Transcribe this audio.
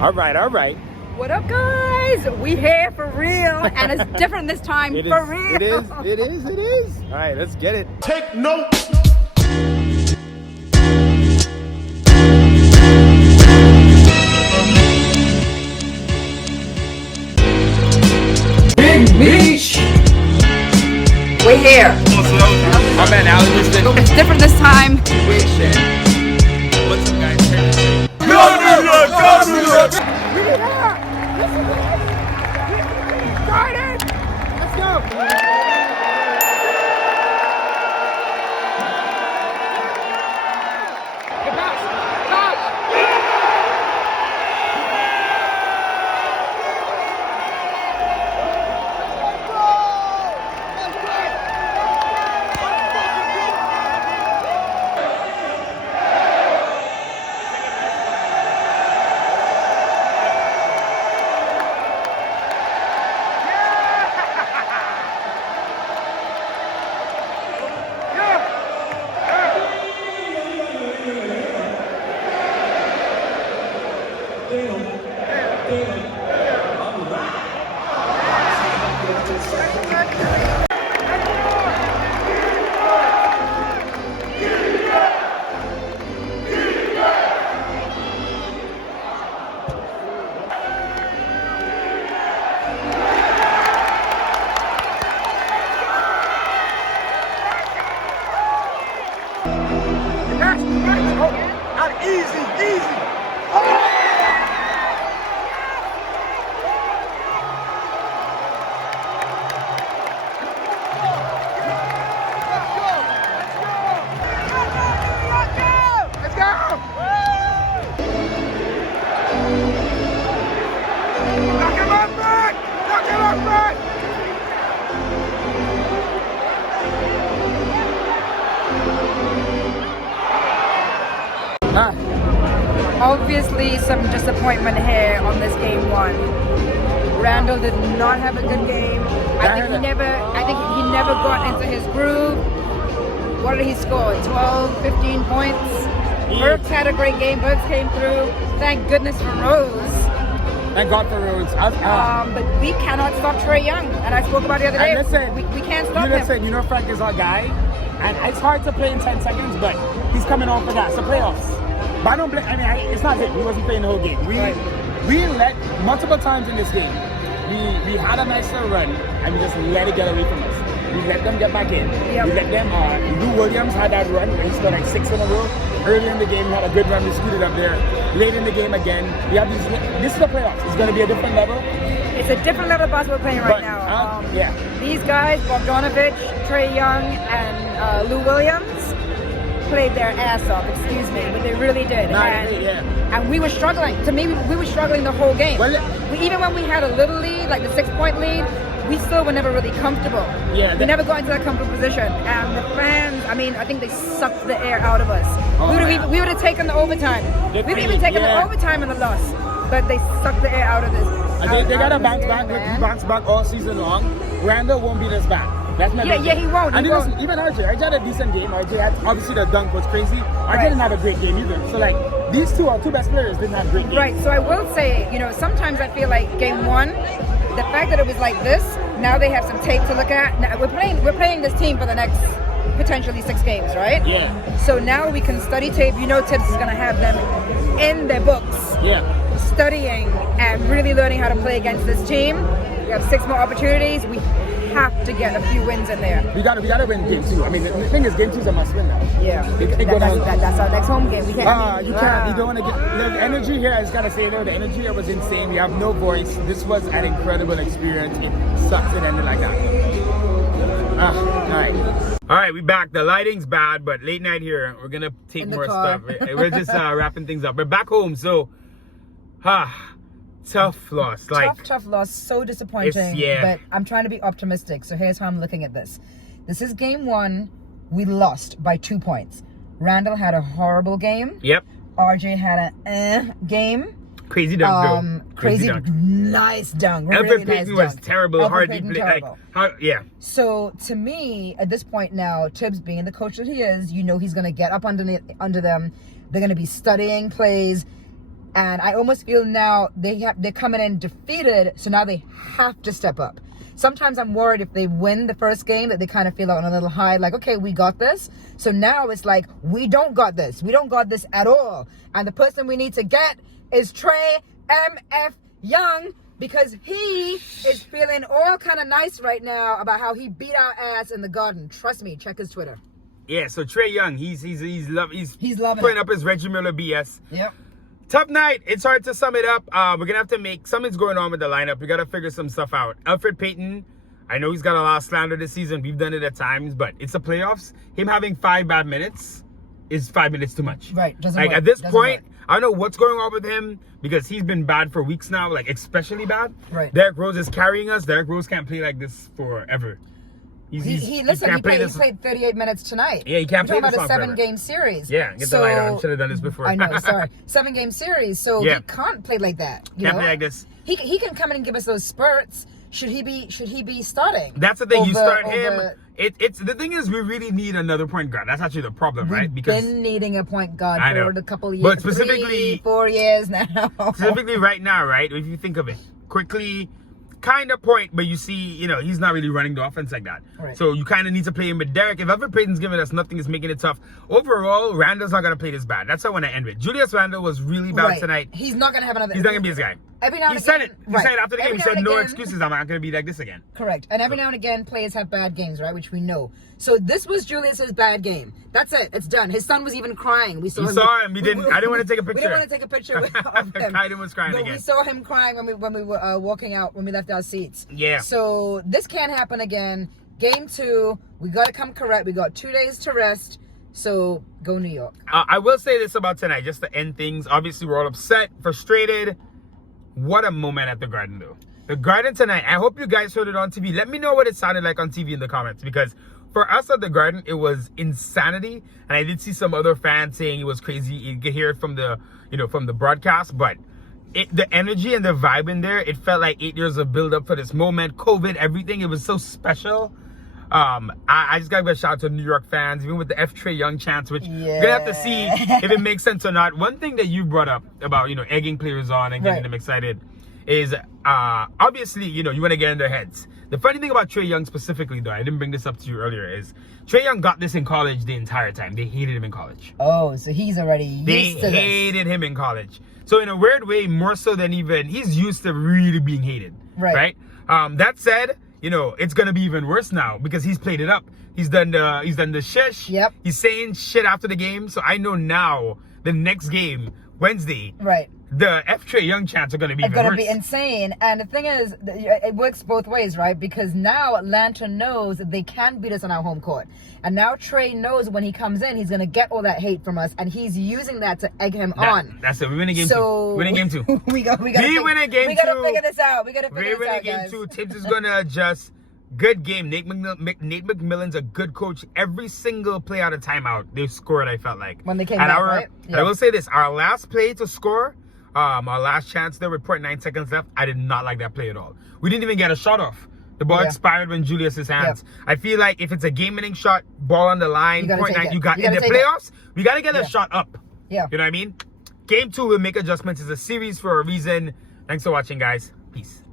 All right. What up, guys? We here for real, and it's different this time. For real. It is. All right, let's get it. Take note. Big Beach. We're here. My man, Alan Houston. It's different this time. What's up, guys? Let's go. Obviously, some disappointment here on this game one. Randall did not have a good game. I think he never got into his groove. What did he score? 12, 15 points. Burks had a great game. Burks came through. Thank goodness for Rose. Thank God for Rose. But we cannot stop Trae Young. And I spoke about it the other day. Listen, we can't stop him. Listen, you know Frank is our guy. And it's hard to play in 10 seconds, but he's coming off for that. So playoffs. But I don't blame. It's not him. He wasn't playing the whole game. We let multiple times in this game. We had a nice little run, and we just let it get away from us. We let them get back in. Yep. We let them. Lou Williams had that run where he scored like 6 in a row. Early in the game, he had a good run. We screwed it up there. Late in the game again, we have these. This is the playoffs. It's going to be a different level. It's a different level of basketball playing right now. Yeah. These guys, Bogdanovich, Trae Young, and Lou Williams, played their ass off, excuse me, but they really did. And we were struggling. To me, we were struggling the whole game. Even when we had a little lead, like the 6-point lead, we still were never really comfortable. Yeah, we never got into that comfortable position. And the fans, I think they sucked the air out of us. We would have taken the overtime. We would have even taken the overtime in the loss. But they sucked the air out of this. They got to bounce back. He bounced back all season long. Randall won't beat us back. That's my he won't. And even RJ had a decent game. RJ had, obviously the dunk was crazy. RJ didn't have a great game either. So like these our two best players didn't have great games. Right. So I will say, sometimes I feel like game one, the fact that it was like this, now they have some tape to look at. Now, we're playing this team for the next potentially 6 games, right? Yeah. So now we can study tape. Tibbs is gonna have them in their books. Yeah. Studying and really learning how to play against this team. We have 6 more opportunities. We have to get a few wins in there. We gotta win game 2. The thing is, game 2 is a must win now. Yeah. That's our next home game. We can't. You can't. You don't want to get the energy here. I just gotta say though, the energy here was insane. We have no voice. This was an incredible experience. It sucks it ended like that. All right, we back. The lighting's bad, but late night here. We're gonna take more stuff. We're just wrapping things up. We're back home, so tough loss. Tough loss. So disappointing. But I'm trying to be optimistic. So here's how I'm looking at this. This is game 1. We lost by 2 points. Randall had a horrible game. Yep. RJ had a game. Crazy dunk, Crazy dunk. Nice dunk. Elfrid Payton was terrible. Hardly played. So to me, at this point now, Tibbs being the coach that he is, he's going to get up under them. They're going to be studying plays. And I almost feel now they're coming in defeated, so now they have to step up. Sometimes I'm worried if they win the first game that they kind of feel on a little high, like, okay, we got this. So now it's like, we don't got this. We don't got this at all. And the person we need to get is Trae M.F. Young, because he is feeling all kind of nice right now about how he beat our ass in the Garden. Trust me, check his Twitter. Yeah, so Trae Young, he's loving putting it. up his Reggie Miller BS. Yep. Tough night. It's hard to sum it up. We're going to have to make... Something's going on with the lineup. We got to figure some stuff out. Elfrid Payton, I know he's got a lot of slander this season. We've done it at times, but it's the playoffs. Him having 5 bad minutes is 5 minutes too much. Right. Doesn't like, work. at this Doesn't point, work. I don't know what's going on with him because he's been bad for weeks now, like especially bad. Right. Derrick Rose is carrying us. Derrick Rose can't play like this forever. He played 38 minutes tonight. Yeah, he can't play this this about a long 7-game series. Yeah, get the light on. Should have done this before. I know, sorry. 7-game series, so Yeah. he can't play like that. You Can't know? play like this. He can come in and give us those spurts. Should he be starting? That's the thing. You start him. over- It's the thing is we really need another point guard. That's actually the problem, right? We've been needing a point guard I know. for a couple of years, But specifically 3-4 years now. Specifically right now, right? If you think of it, quickly, kind of point, but you see, he's not really running the offense like that. Right. So you kind of need to play him with Derek. If Elfrid Payton's giving us nothing, it's making it tough. Overall, Randall's not going to play this bad. That's how I want to end with. Julius Randle was really bad Right. tonight. He's not going to have another. He's not going to be this guy. Every now and He said again, it. He said it after the game. Every He now said, and no again- excuses. I'm not going to be like this again. Correct. And every now and again, players have bad games, right? Which we know. So this was Julius's bad game. That's it. It's done. His son was even crying. We saw You him. saw him. I didn't want to take a We picture. didn't want to take a picture of him. Kaiden was crying But again. we saw him crying when we were walking out, when we left our seats. Yeah. So this can't happen again. Game 2, we got to come correct. We got 2 days to rest. So go New York. I will say this about tonight, just to end things. Obviously, we're all upset, frustrated. What a moment at the Garden, though. The Garden tonight, I hope you guys heard it on TV. Let me know what it sounded like on TV in the comments, because for us at the Garden, it was insanity. And I did see some other fans saying it was crazy. You could hear it from the, from the broadcast, but the energy and the vibe in there, it felt like 8 years of build up for this moment. COVID, everything, it was so special. I just gotta give a shout out to New York fans, even with the Trae Young chants, which we're gonna have to see if it makes sense or not. One thing that you brought up about, egging players on and getting them excited is, obviously, you want to get in their heads. The funny thing about Trae Young specifically, though, I didn't bring this up to you earlier, is Trae Young got this in college the entire time. They hated him in college. Oh, so he's already used to this. They hated him in college. So in a weird way, more so than even, he's used to really being hated. Right. That said, it's gonna be even worse now because he's played it up. He's done the shish. Yep. He's saying shit after the game. So I know now the next game, Wednesday, Right. the Trae Young chants are gonna be even worse. Be insane. And the thing is, it works both ways, right? Because now Atlanta knows that they can beat us on our home court. And now Trae knows when he comes in, he's going to get all that hate from us. And he's using that to egg him on. That's it. We win a game So, 2. We win a game 2. we win a game 2. We gotta figure this out. We gotta figure this out, game guys. 2. Tibbs is gonna adjust. Good game. Nate McMillan's a good coach. Every single play out of timeout, they scored, I felt like. When they came back, right? And I will say this. Our last play to score, our last chance there with 0.9 seconds left, I did not like that play at all. We didn't even get a shot off. The ball expired when Julius's hands. I feel like if it's a game-winning shot, ball on the line, 0.9, you got in the playoffs, we got to get a shot up. Yeah. You know what I mean? Game 2 will make adjustments. It's a series for a reason. Thanks for watching, guys. Peace.